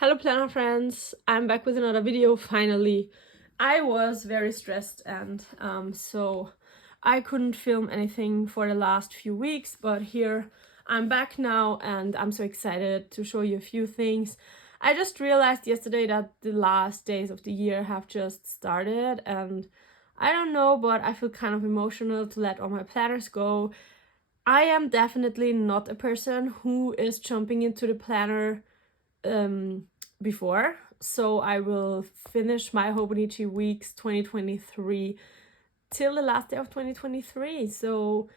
Hello planner friends, I'm back with another video finally. I was very stressed and so I couldn't film anything for the last few weeks, but here I'm back now and I'm so excited to show you a few things. I just realized yesterday that the last days of the year have just started and I don't know, but I feel kind of emotional to let all my planners go. I am definitely not a person who is jumping into the planner before, so I will finish my hobonichi weeks 2023 till the last day of 2023. So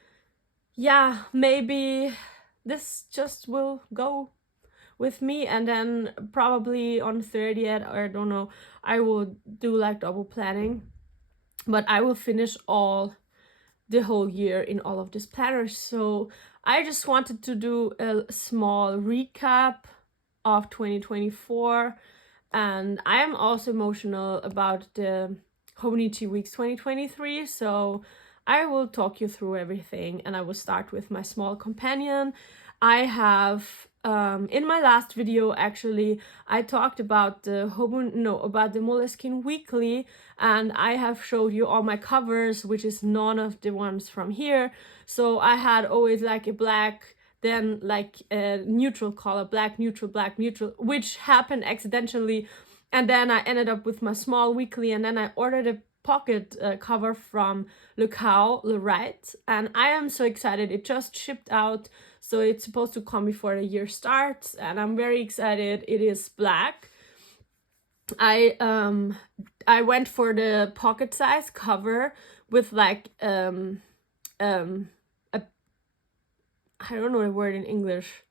yeah, maybe this just will go with me, and then probably on 30th, or I don't know, I will do like double planning, but I will finish all the whole year in all of these planners. So I just wanted to do a small recap of 2024, and I am also emotional about the hobonichi weeks 2023, so I will talk you through everything, and I will start with my small companion. I have in my last video actually I talked about the about the moleskine weekly, and I have showed you all my covers, which is none of the ones from here. So I had always like a black, then like a neutral color, black neutral, which happened accidentally, and then I ended up with my small weekly, and then I ordered a pocket cover from Le Right, and I am so excited. It just shipped out, so it's supposed to come before the year starts, and I'm very excited. It is black. I went for the pocket size cover with like a I don't know the word in English.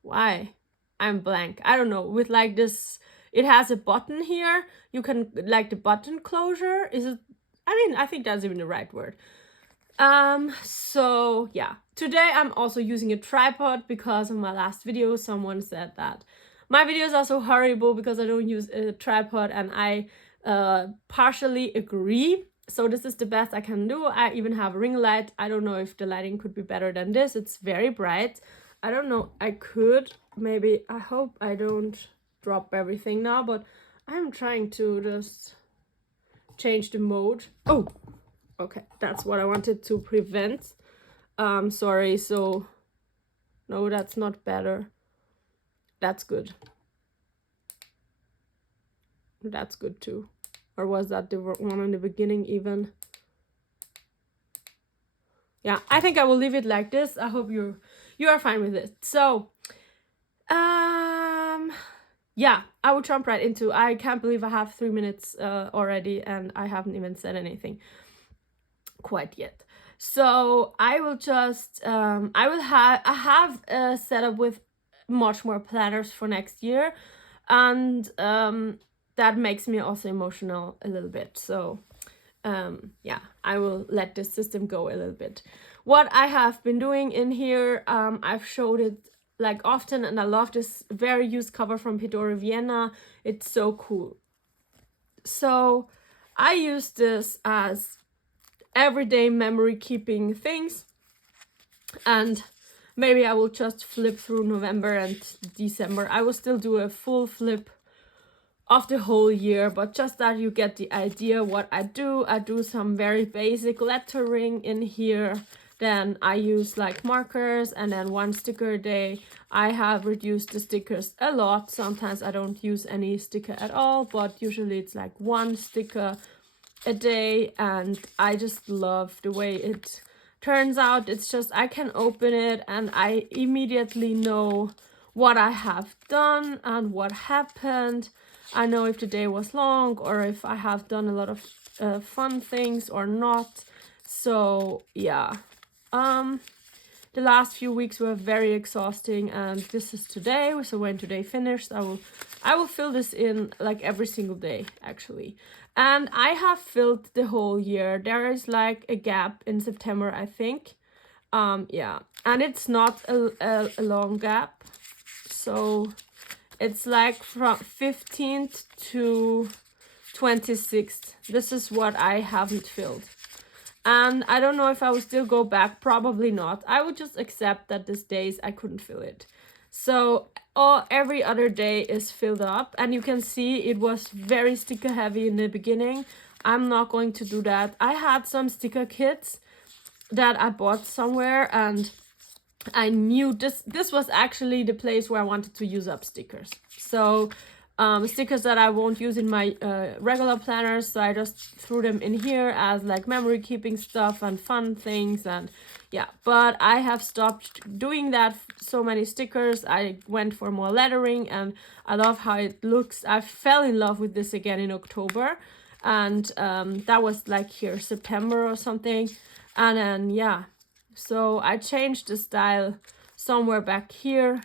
Why? I'm blank. I don't know. With like this, it has a button here. You can like the button closure. Is it? I mean, I think that's even the right word. So yeah, today I'm also using a tripod because of my last video. Someone said that my videos are so horrible because I don't use a tripod, and I partially agree. So this is the best I can do. I even have a ring light. I don't know if the lighting could be better than this. It's very bright. I don't know. I could maybe. I hope I don't drop everything now, but I'm trying to just change the mode. Oh, okay, that's what I wanted to prevent. Sorry. So no, that's not better. That's good. That's good too. Or was that the one in the beginning even? Yeah, I think I will leave it like this. I hope you are fine with it. So yeah, I will jump right into. I can't believe I have 3 minutes already, and I haven't even said anything quite yet. So I will just I have a setup with much more planners for next year, and that makes me also emotional a little bit. So yeah, I will let this system go a little bit. What I have been doing in here, I've showed it like often, and I love this very used cover from Pedro Vienna. It's so cool. So I use this as everyday memory keeping things, and maybe I will just flip through November and December. I will still do a full flip of the whole year, but just that you get the idea what I do. I do some very basic lettering in here. Then I use like markers, and then one sticker a day. I have reduced the stickers a lot. Sometimes I don't use any sticker at all, but usually it's like one sticker a day, and I just love the way it turns out. It's just I can open it and I immediately know what I have done and what happened. I know if the day was long or if I have done a lot of fun things or not. So yeah, the last few weeks were very exhausting, and this is today. So when today finished, I will fill this in like every single day actually. And I have filled the whole year. There is like a gap in September, I think. Yeah, and it's not a long gap. So it's like from 15th to 26th. This is what I haven't filled. And I don't know if I will still go back. Probably not. I would just accept that these days I couldn't fill it. So every other day is filled up, and you can see it was very sticker heavy in the beginning. I'm not going to do that. I had some sticker kits that I bought somewhere, and I knew this was actually the place where I wanted to use up stickers. So stickers that I won't use in my regular planners, so I just threw them in here as like memory keeping stuff and fun things. And yeah, but I have stopped doing that. So many stickers. I went for more lettering, and I love how it looks. I fell in love with this again in October, and that was like here September or something. And then yeah, so I changed the style somewhere back here.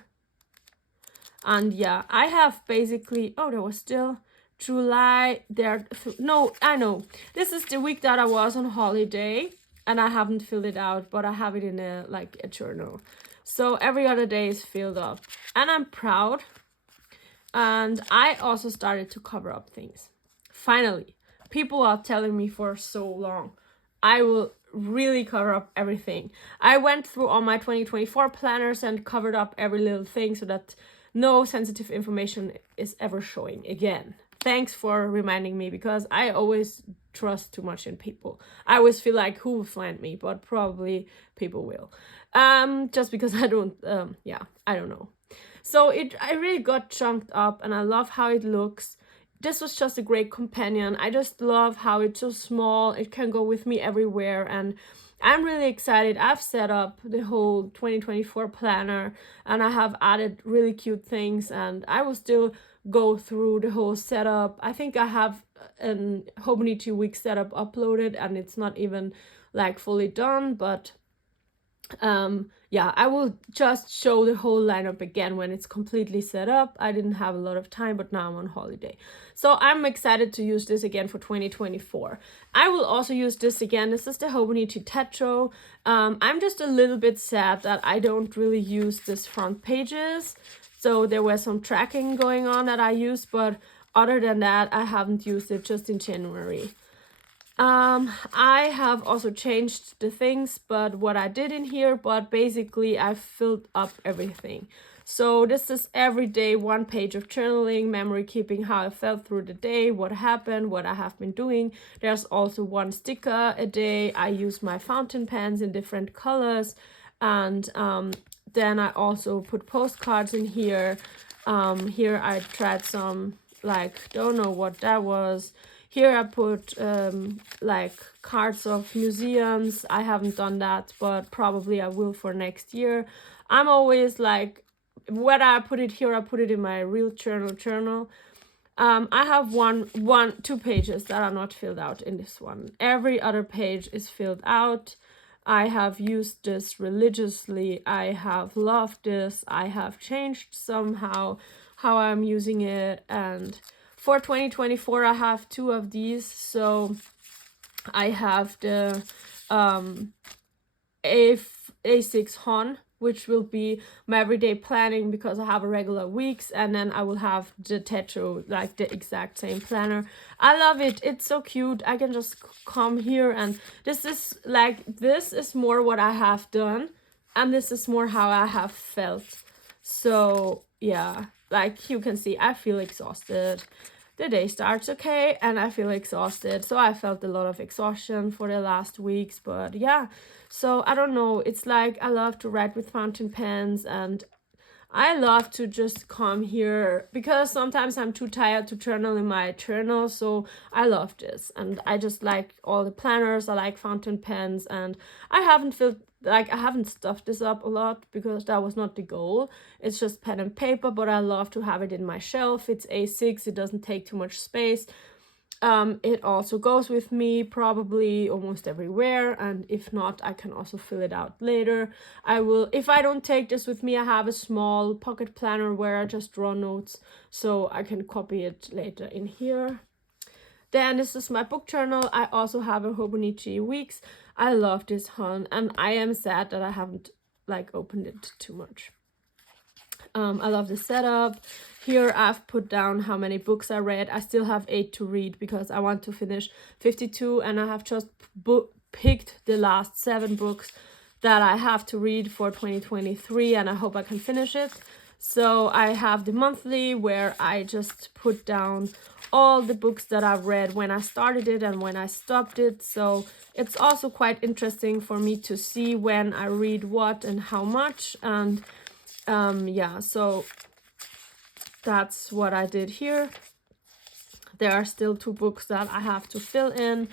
And yeah, I have basically, oh, there was still July there. No, I know. This is the week that I was on holiday, and I haven't filled it out, but I have it in a journal. So every other day is filled up, and I'm proud. And I also started to cover up things. Finally, people are telling me for so long, I will really cover up everything. I went through all my 2024 planners and covered up every little thing so that no sensitive information is ever showing again. Thanks for reminding me, because I always trust too much in people. I always feel like, who will find me? But probably people will. Just because I don't, I don't know. So I really got chunked up, and I love how it looks. This was just a great companion. I just love how it's so small. It can go with me everywhere, and I'm really excited. I've set up the whole 2024 planner, and I have added really cute things, and I will still go through the whole setup. I think I have an hobonichi week setup uploaded, and it's not even like fully done, but yeah, I will just show the whole lineup again when it's completely set up. I didn't have a lot of time, but now I'm on holiday. So I'm excited to use this again for 2024. I will also use this again. This is the hobonichi techo. I'm just a little bit sad that I don't really use this front pages. So there was some tracking going on that I used, but other than that, I haven't used it just in January. I have also changed the things, but what I did in here, but basically I filled up everything. So this is every day, 1 page of journaling, memory keeping, how I felt through the day, what happened, what I have been doing. There's also 1 sticker a day. I use my fountain pens in different colors. And then I also put postcards in here. Here I tried some, like, don't know what that was. Here I put like cards of museums. I haven't done that, but probably I will for next year. I'm always like, whether I put it here, I put it in my real journal. I have 2 pages that are not filled out in this one. Every other page is filled out. I have used this religiously. I have loved this. I have changed somehow how I'm using it, and for 2024, I have 2 of these. So I have the A6 Hon, which will be my everyday planning because I have a regular weeks, and then I will have the techo, like the exact same planner. I love it. It's so cute. I can just come here, and this is more what I have done, and this is more how I have felt. So yeah, like you can see, I feel exhausted. The day starts okay, and I feel exhausted. So I felt a lot of exhaustion for the last weeks, but yeah. So I don't know, it's like I love to write with fountain pens, and I love to just come here because sometimes I'm too tired to journal in my journal. So I love this, and I just like all the planners. I like fountain pens, and I haven't stuffed this up a lot because that was not the goal. It's just pen and paper, but I love to have it in my shelf. It's A6, it doesn't take too much space. It also goes with me probably almost everywhere, and if not, I can also fill it out later. If I don't take this with me, I have a small pocket planner where I just draw notes, so I can copy it later in here. Then this is my book journal. I also have a hobonichi weeks. I love this one, and I am sad that I haven't opened it too much. I love the setup. Here I've put down how many books I read. I still have 8 to read because I want to finish 52, and I have just picked the last 7 books that I have to read for 2023, and I hope I can finish it. So I have the monthly where I just put down all the books that I've read when I started it and when I stopped it. So it's also quite interesting for me to see when I read what and how much. And yeah, so that's what I did here. There are still 2 books that I have to fill in.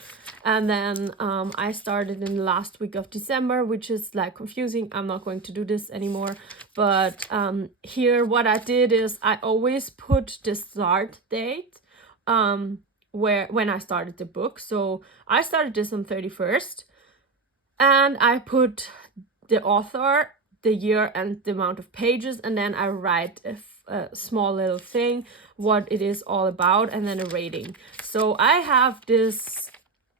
And then I started in the last week of December, which is like confusing. I'm not going to do this anymore. But here what I did is I always put the start date when I started the book. So I started this on 31st. And I put the author, the year, and the amount of pages. And then I write a small little thing, what it is all about, and then a rating. So I have this,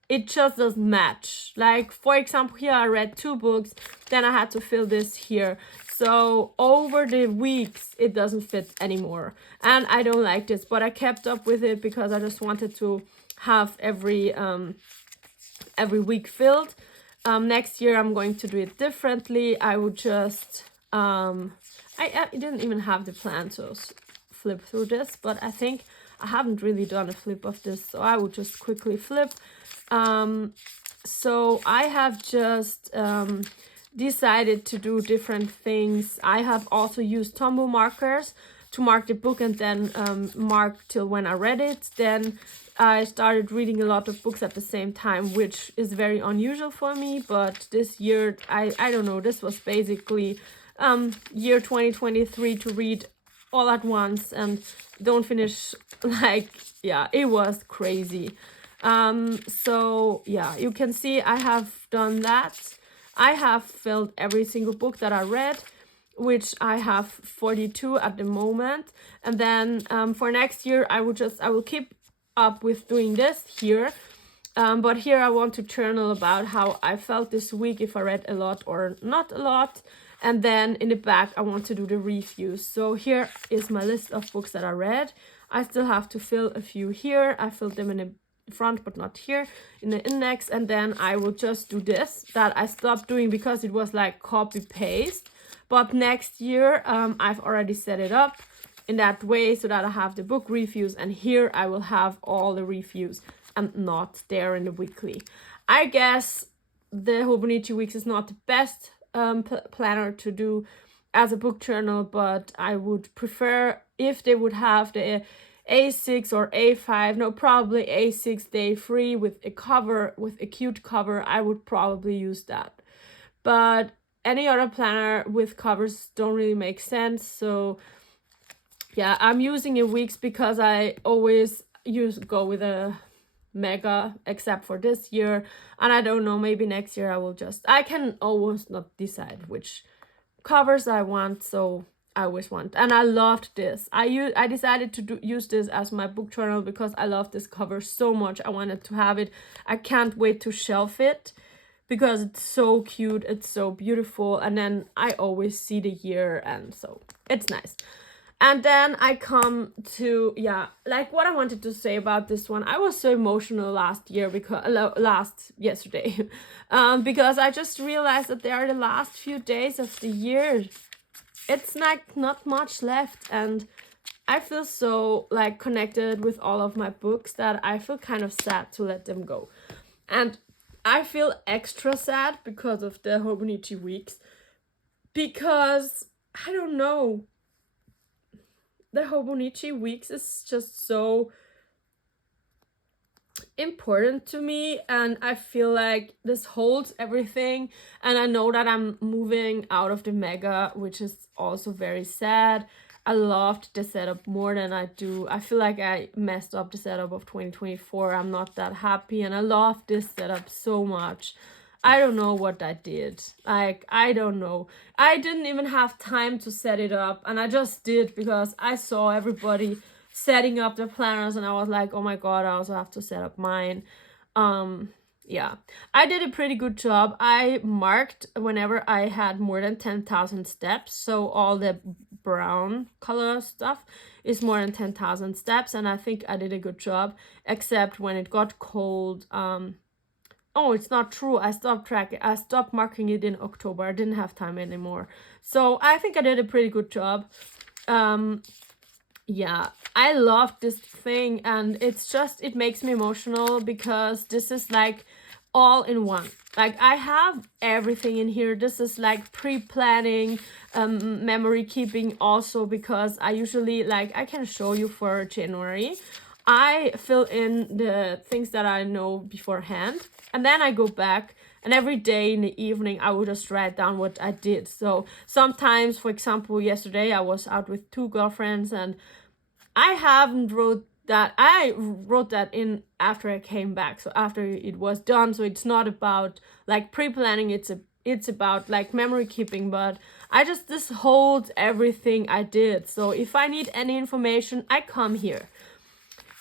it just doesn't match. Like, for example, here I read 2 books, then I had to fill this here. So over the weeks, it doesn't fit anymore. And I don't like this, but I kept up with it because I just wanted to have every week filled. Next year I'm going to do it differently. I would just I didn't even have the plan to flip through this, but I think I haven't really done a flip of this, so I would just quickly flip. So I have just decided to do different things. I have also used Tombow markers to mark the book and then mark till when I read it. Then I started reading a lot of books at the same time, which is very unusual for me. But this year, I don't know, this was basically year 2023 to read all at once and don't finish. Like, yeah, it was crazy. So yeah, you can see I have done that. I have filled every single book that I read, which I have 42 at the moment. And then for next year, I will keep up with doing this here. But here I want to journal about how I felt this week, if I read a lot or not a lot. And then in the back, I want to do the reviews. So here is my list of books that I read. I still have to fill a few here. I filled them in the front, but not here in the index. And then I will just do this that I stopped doing because it was like copy paste. But next year, I've already set it up in that way so that I have the book reviews, and here I will have all the reviews and not there in the weekly. I guess the Hobonichi Weeks is not the best planner to do as a book journal, but I would prefer if they would have the A6 or A5, no, probably A6 day free with a cover, with a cute cover. I would probably use that. But any other planner with covers don't really make sense. So yeah, I'm using a weeks because I always go with a mega, except for this year. And I don't know, maybe next year I can almost not decide which covers I want. So I always want, and I loved this. I decided to use this as my book journal because I love this cover so much. I wanted to have it. I can't wait to shelf it because it's so cute, it's so beautiful, and then I always see the year, and so it's nice. And then I come to, yeah, like what I wanted to say about this one. I was so emotional last year because yesterday because I just realized that they are the last few days of the year. It's like not much left, and I feel so like connected with all of my books that I feel kind of sad to let them go. And I feel extra sad because of the Hobonichi Weeks, because I don't know, the Hobonichi Weeks is just so important to me, and I feel like this holds everything. And I know that I'm moving out of the mega, which is also very sad. I loved the setup more than I do. I feel like I messed up the setup of 2024. I'm not that happy, and I love this setup so much. I don't know what I did. Like, I don't know. I didn't even have time to set it up, and I just did because I saw everybody setting up their planners, and I was like, oh my god, I also have to set up mine. Yeah, I did a pretty good job. I marked whenever I had more than 10,000 steps, so all the brown color stuff is more than 10,000 steps, and I think I did a good job, except when it got cold. Oh, it's not true. I stopped marking it in October. I didn't have time anymore. So I think I did a pretty good job. yeah, I love this thing, and it makes me emotional because this is like all in one. Like, I have everything in here. This is like pre-planning, memory keeping also, because I usually, like, I can show you for January. I fill in the things that I know beforehand, and then I go back, and every day in the evening I will just write down what I did. So sometimes, for example, yesterday I was out with 2 girlfriends, and I wrote that in after I came back, so after it was done. So it's not about like pre-planning, it's about like memory keeping, but this holds everything I did. So if I need any information, I come here.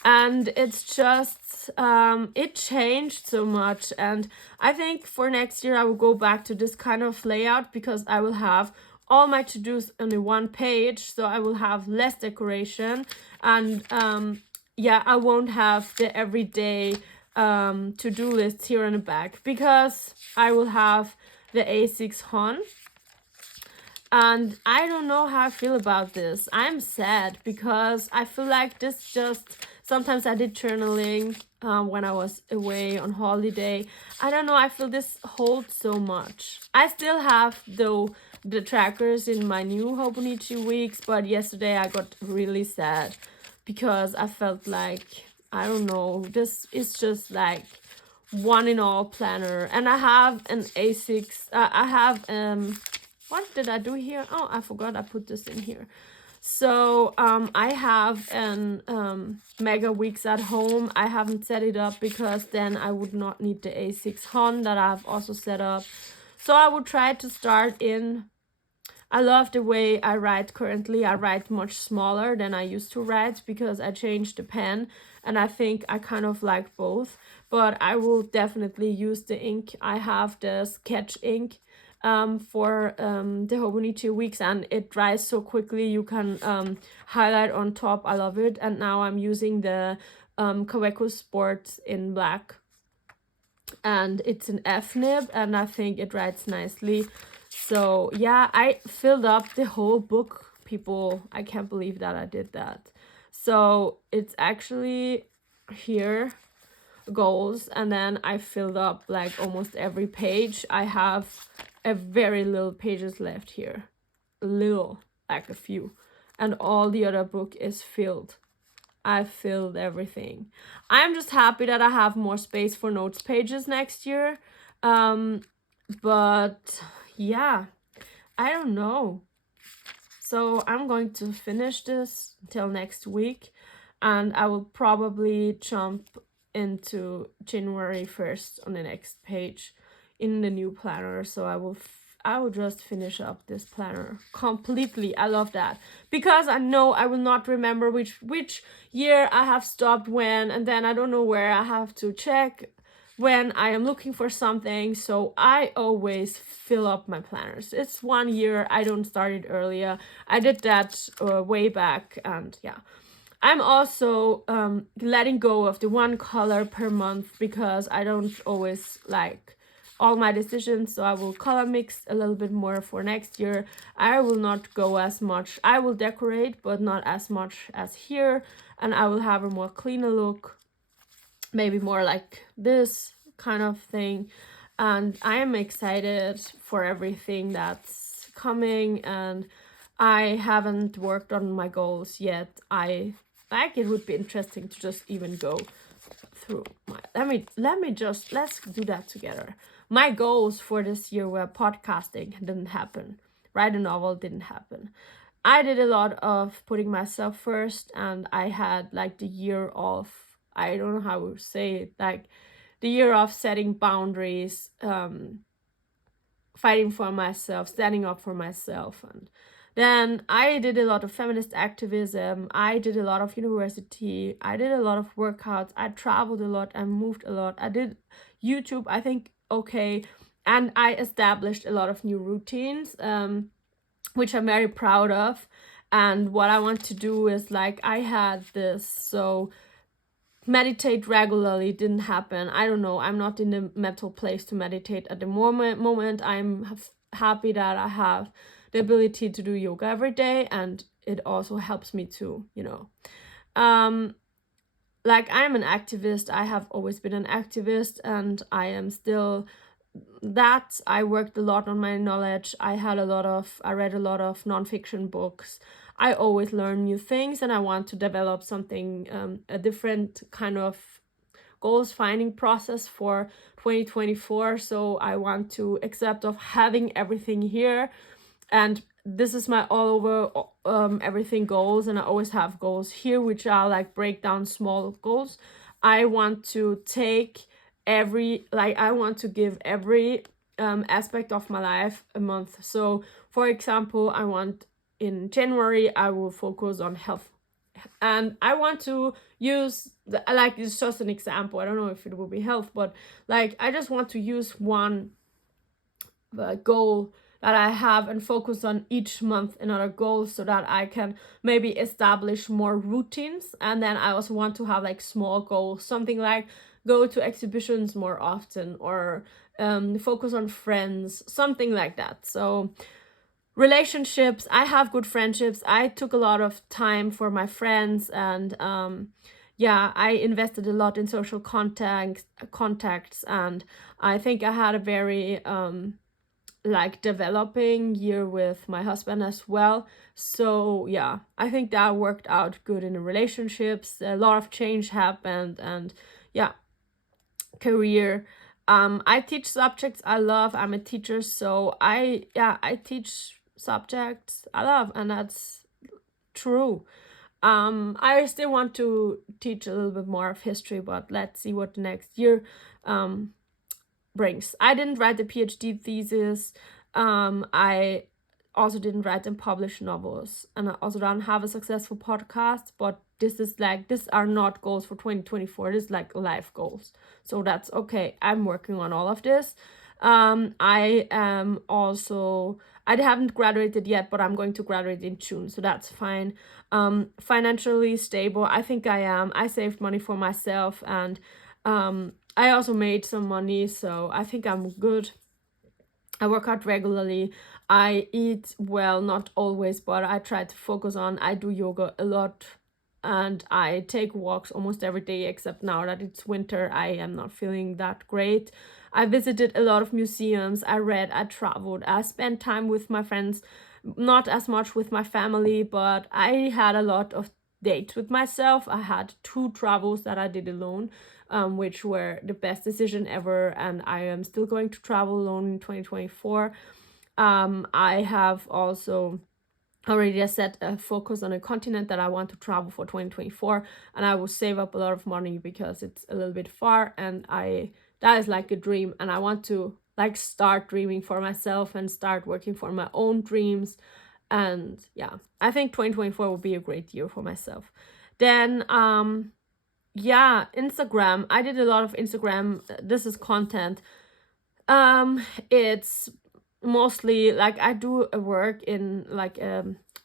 And it's just it changed so much, and I think for next year I will go back to this kind of layout, because I will have all my to-dos on the one page, so I will have less decoration, and yeah, I won't have the everyday to-do lists here in the back, because I will have the A6 Hon. And I don't know how I feel about this. I'm sad because I feel like this just... Sometimes I did journaling when I was away on holiday. I don't know, I feel this holds so much. I still have, though, the trackers in my new hobonichi weeks, but yesterday I got really sad because I felt like, I don't know, this is just like one in all planner. And I have an A6, I have what did I do here? Oh, I forgot I put this in here. So I have an mega weeks at home. I haven't set it up because then I would not need the A6 Hon that I've also set up. So I would try to start in... I love the way I write currently. I write much smaller than I used to write because I changed the pen, and I think I kind of like both. But I will definitely use the ink. I have the sketch ink for the hobonichi weeks, and it dries so quickly. You can highlight on top. I love it. And now I'm using the Kaweco Sports in black, and it's an F nib, and I think it writes nicely. So yeah, I filled up the whole book, people. I can't believe that I did that. So it's actually here, goals, and then I filled up like almost every page. I have a very little pages left here, little, like a few, and all the other book is filled. I filled everything. I'm just happy that I have more space for notes pages next year. But yeah, I don't know. So I'm going to finish this until next week, and I will probably jump into January 1st on the next page in the new planner. So I will just finish up this planner completely. I love that because I know I will not remember which year I have stopped when, and then I don't know where I have to check when I am looking for something. So I always fill up my planners. It's 1 year. I don't start it earlier. I did that way back, and yeah. I'm also letting go of the one color per month because I don't always like all my decisions. So I will color mix a little bit more for next year. I will not go as much. I will decorate, but not as much as here. And I will have a more cleaner look. Maybe more like this kind of thing. And I am excited for everything that's coming. And I haven't worked on my goals yet. It would be interesting to just even go through my... let's do that together. My goals for this year were podcasting didn't happen. Write a novel didn't happen. I did a lot of putting myself first, and I had like the year of... I don't know how to say it, like the year of setting boundaries, fighting for myself, standing up for myself. And then I did a lot of feminist activism. I did a lot of university. I did a lot of workouts. I traveled a lot. I moved a lot. I did YouTube, I think, okay. And I established a lot of new routines, which I'm very proud of. And what I want to do is, like, I had this, so meditate regularly didn't happen. I don't know, I'm not in the mental place to meditate at the moment. I'm happy that I have the ability to do yoga every day, and it also helps me to, like, I'm an activist. I have always been an activist, and I am still that. I worked a lot on my knowledge. I read a lot of nonfiction books. I always learn new things, and I want to develop something, a different kind of goals finding process for 2024. So I want to accept of having everything here, and this is my all over everything goals, and I always have goals here which are like break down small goals. I want to take I want to give every aspect of my life a month. So for example, I want in January I will focus on health, and I want to use like, it's just an example, I don't know if it will be health, but like I just want to use one goal that I have and focus on each month another goal, so that I can maybe establish more routines. And then I also want to have like small goals, something like go to exhibitions more often, or focus on friends, something like that. So relationships, I have good friendships. I took a lot of time for my friends, and yeah, I invested a lot in social contacts, and I think I had a very like developing year with my husband as well. So yeah, I think that worked out good in the relationships. A lot of change happened, and yeah, career. I teach subjects I love. I'm a teacher, so I teach subjects I love, and that's true. I still want to teach a little bit more of history, but let's see what the next year brings. I didn't write a PhD thesis. I also didn't write and publish novels, and I also don't have a successful podcast. But these are not goals for 2024. This is like life goals, so that's okay. I'm working on all of this. I am also, I haven't graduated yet, but I'm going to graduate in June, so that's fine. Financially stable, I think I am. I saved money for myself, and I also made some money, so I think I'm good. I work out regularly. I eat well, not always, but I try to focus on. I do yoga a lot, and I take walks almost every day, except now that it's winter, I am not feeling that great. I visited a lot of museums. I read, I traveled, I spent time with my friends, not as much with my family, but I had a lot of dates with myself. I had 2 travels that I did alone, which were the best decision ever, and I am still going to travel alone in 2024. I have also already set a focus on a continent that I want to travel for 2024, and I will save up a lot of money because it's a little bit far, and that is like a dream, and I want to like start dreaming for myself and start working for my own dreams. And yeah, I think 2024 will be a great year for myself. Then yeah, Instagram. I did a lot of Instagram. This is content. It's mostly like I do a work in like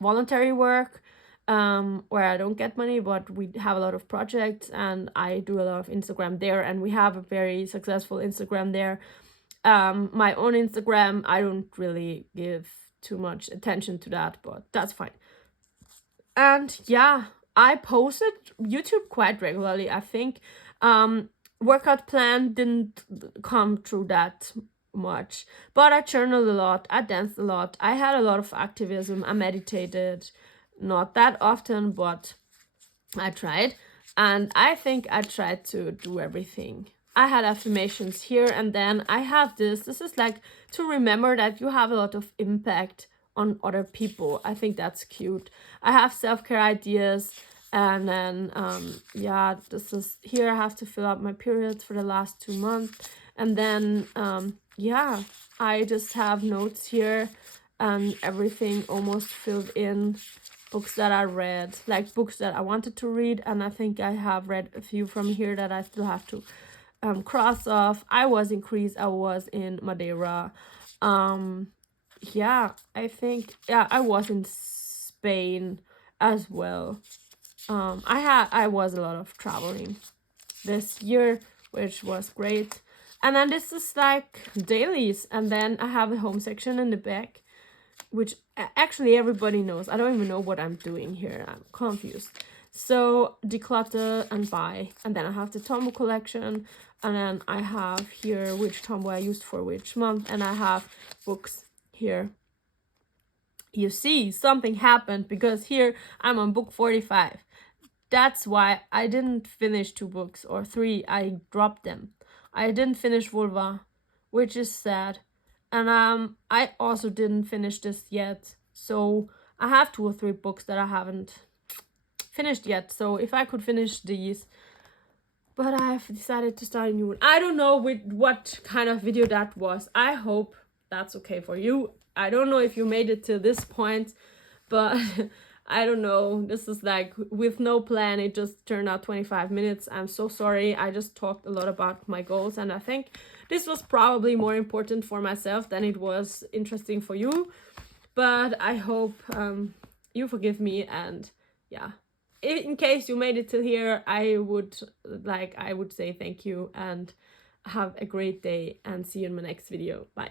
voluntary work, where I don't get money, but we have a lot of projects, and I do a lot of Instagram there, and we have a very successful Instagram there. My own Instagram, I don't really give too much attention to that, but that's fine. And yeah, I posted YouTube quite regularly. I think workout plan didn't come through that much, but I journaled a lot, I danced a lot, I had a lot of activism, I meditated, not that often, but I tried, and I think I tried to do everything. I had affirmations here, and then I have this is like to remember that you have a lot of impact on other people. I think that's cute. I have self-care ideas, and then yeah, this is here. I have to fill out my periods for the last 2 months, and then yeah, I just have notes here, and everything almost filled in. Books that I read, like books that I wanted to read, and I think I have read a few from here that I still have to cross off. I was in Greece, I was in Madeira. Yeah, I think, yeah, I was in Spain as well. I was a lot of traveling this year, which was great. And then this is like dailies, and then I have a home section in the back. which actually everybody knows. I don't even know what I'm doing here. I'm confused. So declutter and buy, and then I have the Tombow collection, and then I have here which Tombow I used for which month, and I have books here. You see, something happened because here I'm on book 45. That's why I didn't finish 2 books or 3. I dropped them. I didn't finish Vulva, which is sad. And I also didn't finish this yet. So I have 2 or 3 books that I haven't finished yet. So if I could finish these, but I've decided to start a new one. I don't know what kind of video that was. I hope that's okay for you. I don't know if you made it to this point, but I don't know. This is like with no plan. It just turned out 25 minutes. I'm so sorry. I just talked a lot about my goals, and I think this was probably more important for myself than it was interesting for you. But I hope you forgive me, and yeah. In case you made it till here, I would say thank you and have a great day, and see you in my next video. Bye.